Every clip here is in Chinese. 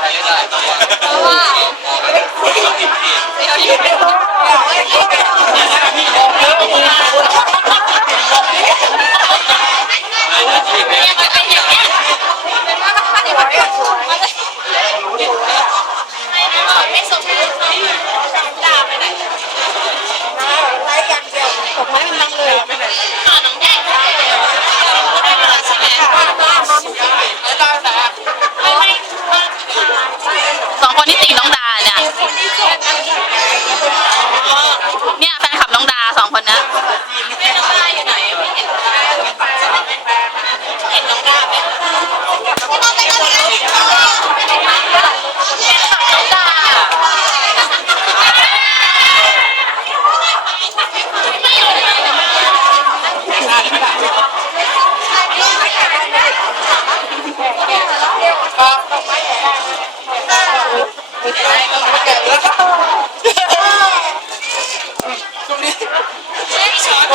ใช้ไเพาวะเดี๋ยวฮ้ยเป็น 哎，怎么改了？兄弟，哇，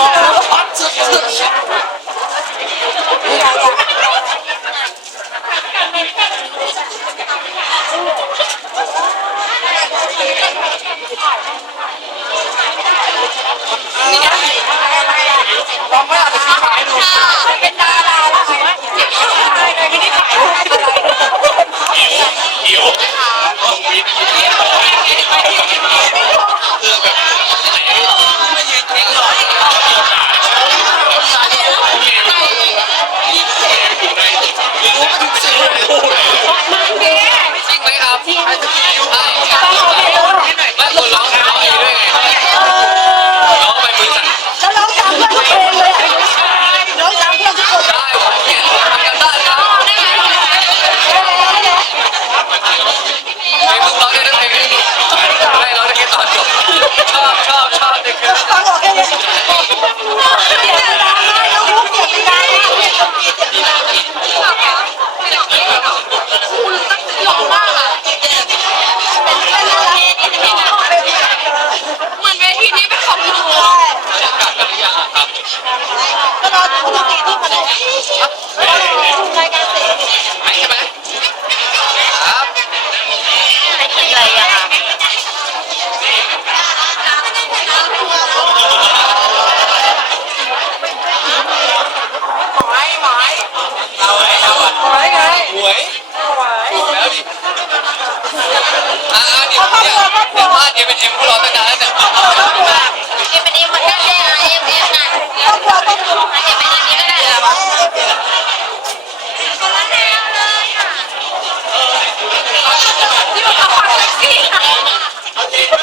这不是？你来呀？の後の